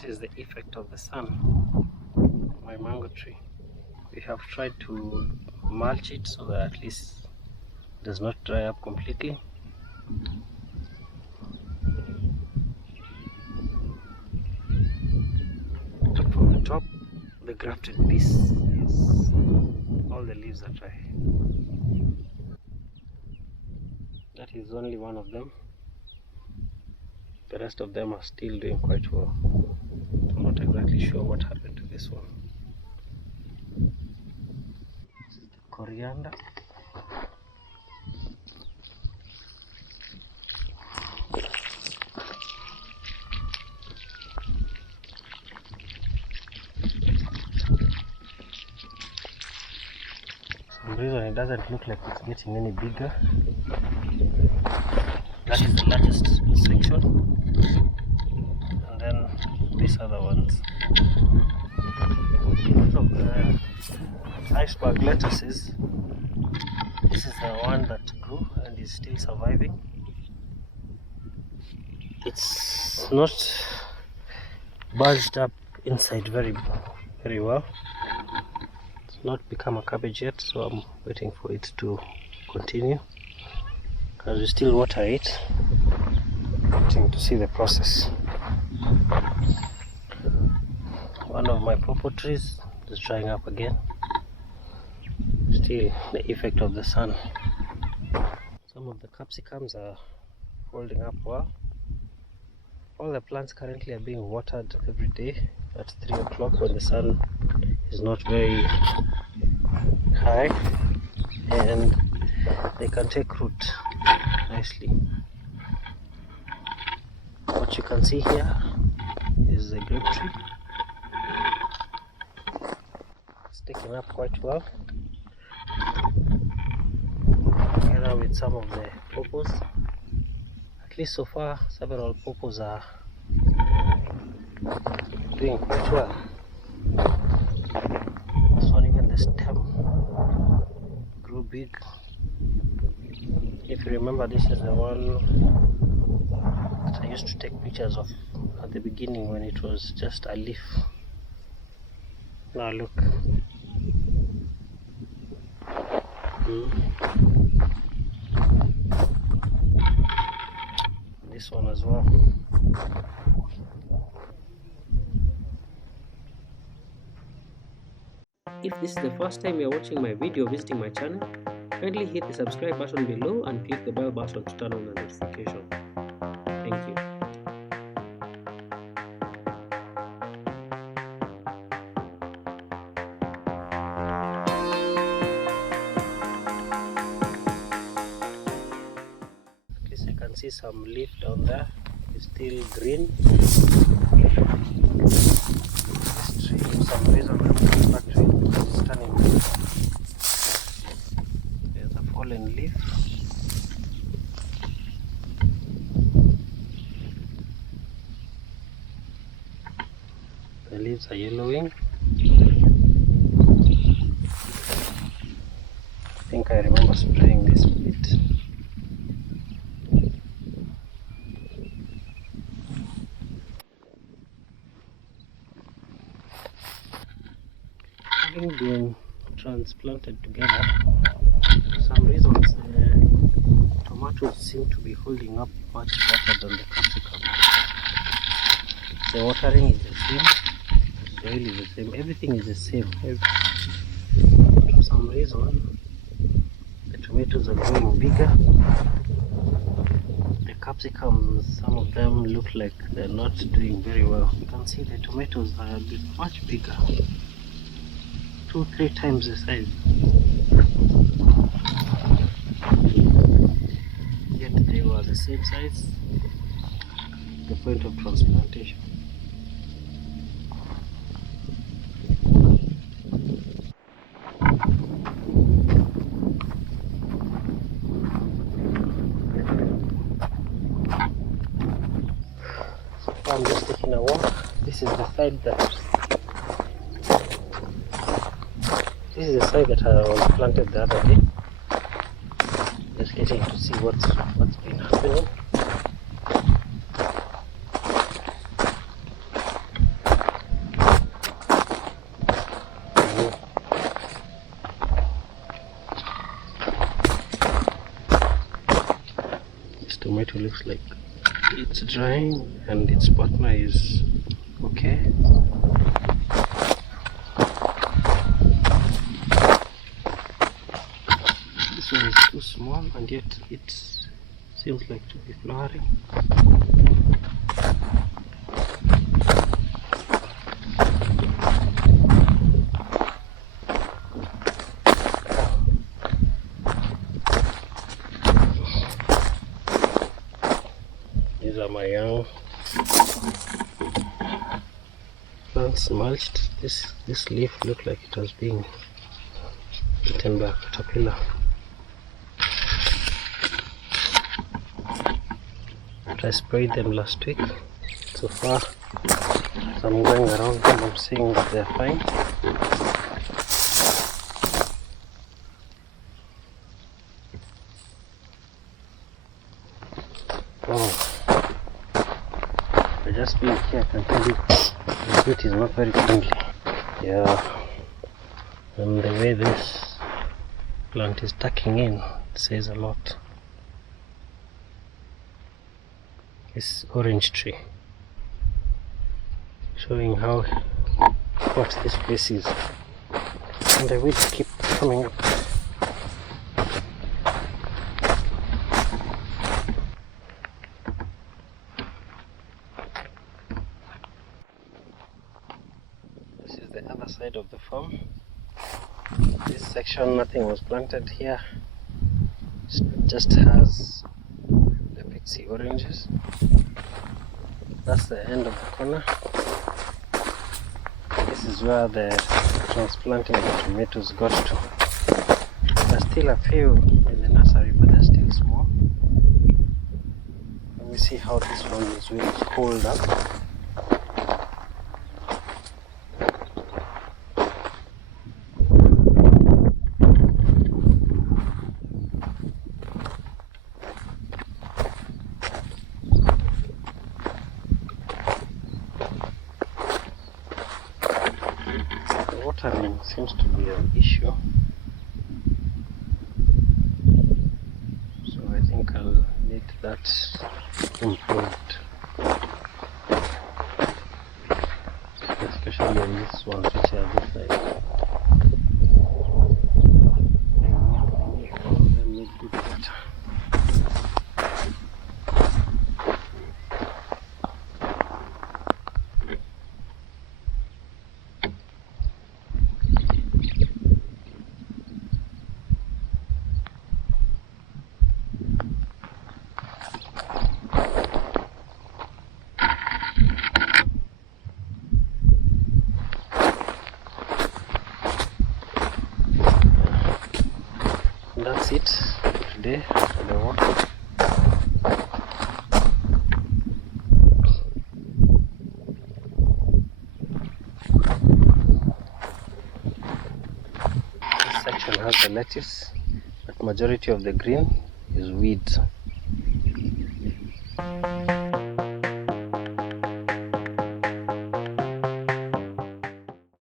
This is the effect of the sun on my mango tree. We have tried to mulch it so that at least it does not dry up completely. But from the top, the grafted piece is all the leaves are dry. That is only one of them. The rest of them are still doing quite well. I'm not exactly sure what happened to this one. This is the coriander. For some reason it doesn't look like it's getting any bigger. That is the largest section, and then these other ones. Because of the IceBerg lettuces, this is the one that grew and is still surviving. It's not bulged up inside very well. It's not become a cabbage yet, so I'm waiting for it to continue. Because we still water it, waiting to see the process. One of my pawpaw trees is drying up again. Still the effect of the sun. Some of the capsicums are holding up well. All the plants currently are being watered every day at 3 o'clock when the sun is not very high, and they can take root nicely. What you can see here is the grape tree. It's taken up quite well, together with some of the pawpaws. At least so far, several pawpaws are doing quite well. This one, even the stem grew big. If you remember, this is the one that I used to take pictures of at the beginning when it was just a leaf. Now look. This one as well. If this is the first time you are watching my video or visiting my channel, kindly hit the subscribe button below and click the bell button to turn on the notification. Thank you. At least I can see some leaf down there. It's still green. This tree, for some reason, I'm not tree is turning. There's a fallen leaf. The leaves are yellowing. I think I remember spraying this bit. Having been transplanted together, for some reasons the tomatoes seem to be holding up much better than the capsicum. The watering is the same, the soil is the same, everything is the same. But for some reason the tomatoes are growing bigger. The capsicums, some of them look like they're not doing very well. You can see the tomatoes are a bit much bigger. 2-3 times the size. Yet they were the same size at the point of transplantation. So I'm just taking a walk. This is the side that I was planted the other day. Just getting to see what's been happening. tomato looks like it's drying and its partner is okay. This one is too small and yet it seems like to be flowering. These are my young plants mulched. This leaf looked like it was being eaten by a caterpillar. I sprayed them last week. So far, as I'm going around them, I'm seeing that they're fine. Oh, by just being here, I can tell you the fruit is not very friendly. Yeah, and the way this plant is tucking in, it says a lot. This orange tree, showing how hot this place is, and the weeds keep coming up. This is the other side of the farm. This section, nothing was planted here, it just has the Pixie oranges. That's the end of the corner. This is where the transplanting the tomatoes got to. There's still a few in the nursery, but they're still small. Let me see how this one is really cooled up. Watering seems to be an issue, so I think I'll need that improved, especially on these ones which are this side. They need good water. That's it for today for the water. This section has the lettuce, but majority of the green is weeds.